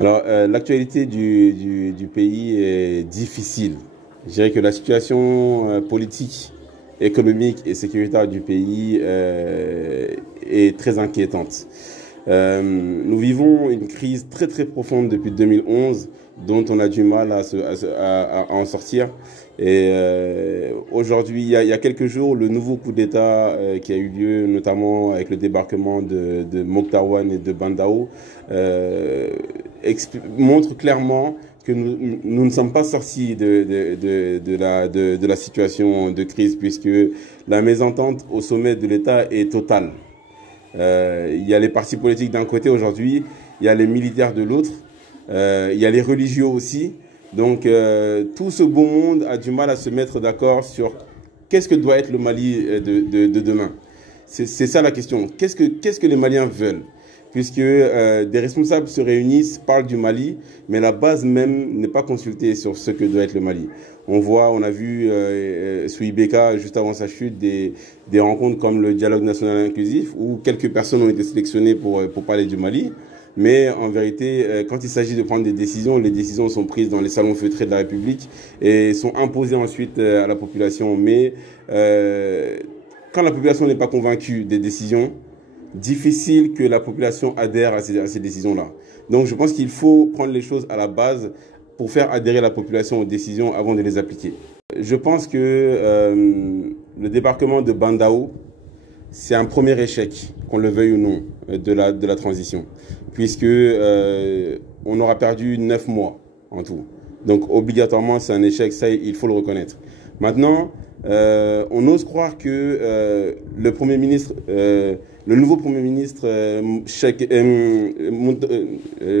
Alors, l'actualité du pays est difficile. Je dirais que la situation politique, économique et sécuritaire du pays est très inquiétante. Nous vivons une crise très très profonde depuis 2011 dont on a du mal à en sortir. Et aujourd'hui, il y a quelques jours, le nouveau coup d'État qui a eu lieu, notamment avec le débarquement de Mokhtar et de Bandao, montre clairement que nous ne sommes pas sortis de la situation de crise, puisque la mésentente au sommet de l'État est totale. Il y a les partis politiques d'un côté aujourd'hui, il y a les militaires de l'autre, il y a les religieux aussi. Donc tout ce beau monde a du mal à se mettre d'accord sur qu'est-ce que doit être le Mali de demain. C'est ça la question. Qu'est-ce que les Maliens veulent? Puisque des responsables se réunissent, parlent du Mali, mais la base même n'est pas consultée sur ce que doit être le Mali. On a vu sous Ibeka, juste avant sa chute, des rencontres comme le dialogue national inclusif, où quelques personnes ont été sélectionnées pour parler du Mali. Mais en vérité, quand il s'agit de prendre des décisions, les décisions sont prises dans les salons feutrés de la République et sont imposées ensuite à la population. Mais quand la population n'est pas convaincue des décisions, difficile que la population adhère à ces décisions-là. Donc je pense qu'il faut prendre les choses à la base pour faire adhérer la population aux décisions avant de les appliquer. Je pense que le débarquement de Bandao, c'est un premier échec, qu'on le veuille ou non, de la transition, puisque on aura perdu 9 mois en tout. Donc obligatoirement, c'est un échec, ça il faut le reconnaître. Maintenant, on ose croire que le Premier ministre, le nouveau Premier ministre,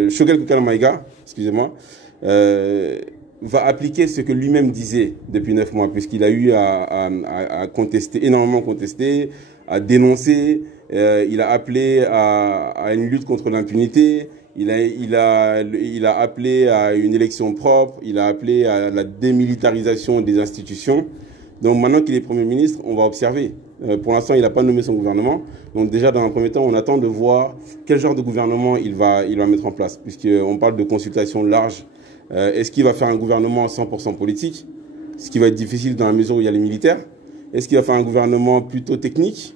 Choguel Kokana Maïga, excusez-moi, va appliquer ce que lui-même disait depuis 9 mois, puisqu'il a eu à contester, énormément contester, à dénoncer, il a appelé à une lutte contre l'impunité, il a appelé à une élection propre, il a appelé à la démilitarisation des institutions. Donc maintenant qu'il est Premier ministre, on va observer. Pour l'instant, il n'a pas nommé son gouvernement. Donc déjà, dans un premier temps, on attend de voir quel genre de gouvernement il va mettre en place, puisqu'on parle de consultation large. Est-ce qu'il va faire un gouvernement 100% politique, ce qui va être difficile dans la mesure où il y a les militaires? Est-ce qu'il va faire un gouvernement plutôt technique,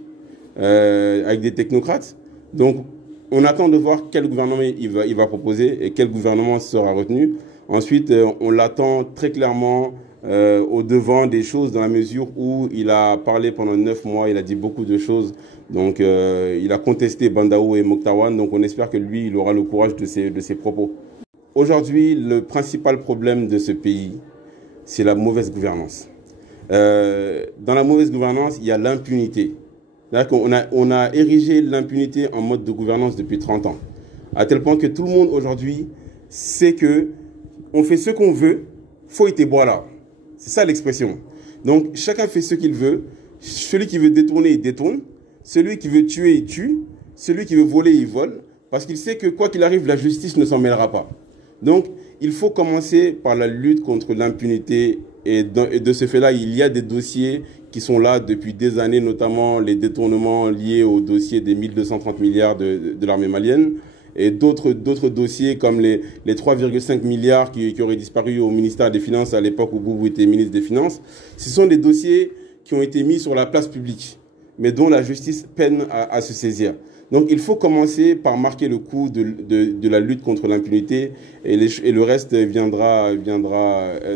avec des technocrates? Donc, on attend de voir quel gouvernement il va proposer et quel gouvernement sera retenu. Ensuite, on l'attend très clairement au devant des choses, dans la mesure où il a parlé pendant 9 mois, il a dit beaucoup de choses. Donc, il a contesté Bandao et Mokhtar. Donc, on espère que lui, il aura le courage de ses propos. Aujourd'hui, le principal problème de ce pays, c'est la mauvaise gouvernance. Dans la mauvaise gouvernance, il y a l'impunité. On a érigé l'impunité en mode de gouvernance depuis 30 ans. À tel point que tout le monde aujourd'hui sait que on fait ce qu'on veut, faut être bois là. C'est ça l'expression. Donc chacun fait ce qu'il veut. Celui qui veut détourner, il détourne. Celui qui veut tuer, il tue. Celui qui veut voler, il vole. Parce qu'il sait que quoi qu'il arrive, la justice ne s'en mêlera pas. Donc il faut commencer par la lutte contre l'impunité. Et de ce fait-là, il y a des dossiers qui sont là depuis des années, notamment les détournements liés au dossier des 1230 milliards de l'armée malienne, et d'autres dossiers comme les 3,5 milliards qui auraient disparu au ministère des Finances à l'époque où Boubou était ministre des Finances. Ce sont des dossiers qui ont été mis sur la place publique, mais dont la justice peine à se saisir. Donc il faut commencer par marquer le coup de la lutte contre l'impunité, et le reste viendra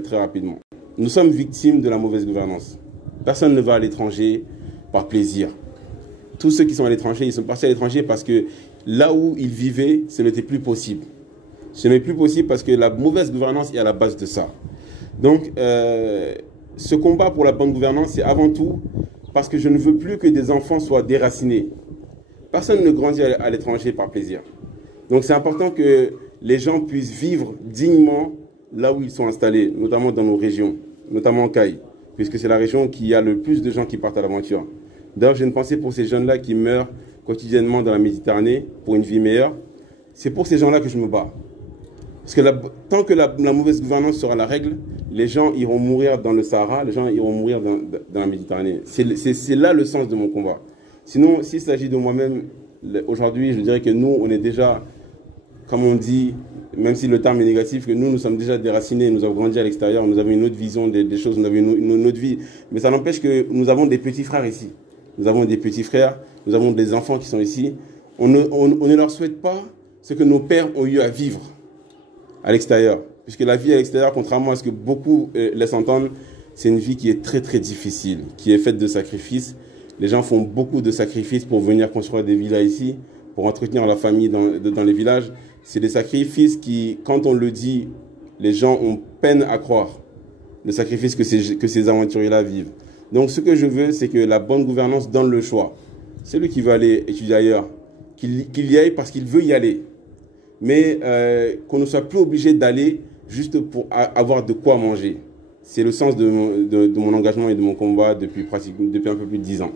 très rapidement. Nous sommes victimes de la mauvaise gouvernance. Personne ne va à l'étranger par plaisir. Tous ceux qui sont à l'étranger, ils sont partis à l'étranger parce que là où ils vivaient, ce n'était plus possible. Ce n'est plus possible parce que la mauvaise gouvernance est à la base de ça. Donc, ce combat pour la bonne gouvernance, c'est avant tout parce que je ne veux plus que des enfants soient déracinés. Personne ne grandit à l'étranger par plaisir. Donc, c'est important que les gens puissent vivre dignement là où ils sont installés, notamment dans nos régions, notamment en Caille, puisque c'est la région qui a le plus de gens qui partent à l'aventure. D'ailleurs, j'ai une pensée pour ces jeunes-là qui meurent quotidiennement dans la Méditerranée pour une vie meilleure. C'est pour ces gens-là que je me bats. Parce que tant que la mauvaise gouvernance sera la règle, les gens iront mourir dans le Sahara, les gens iront mourir dans la Méditerranée. C'est là le sens de mon combat. Sinon, s'il s'agit de moi-même, aujourd'hui, je dirais que nous, on est déjà, comme on dit, même si le terme est négatif, que nous sommes déjà déracinés, nous avons grandi à l'extérieur, nous avons une autre vision des choses, nous avons une autre vie. Mais ça n'empêche que nous avons des petits frères ici. Nous avons des petits frères, nous avons des enfants qui sont ici. On ne leur souhaite pas ce que nos pères ont eu à vivre à l'extérieur. Puisque la vie à l'extérieur, contrairement à ce que beaucoup laissent entendre, c'est une vie qui est très très difficile, qui est faite de sacrifices. Les gens font beaucoup de sacrifices pour venir construire des villas ici, pour entretenir la famille dans les villages. C'est des sacrifices qui, quand on le dit, les gens ont peine à croire le sacrifice que ces aventuriers-là vivent. Donc ce que je veux, c'est que la bonne gouvernance donne le choix. Celui qui veut aller étudier ailleurs, qu'il y aille parce qu'il veut y aller. Mais qu'on ne soit plus obligé d'aller juste pour avoir de quoi manger. C'est le sens de mon engagement et de mon combat depuis un peu plus de 10 ans.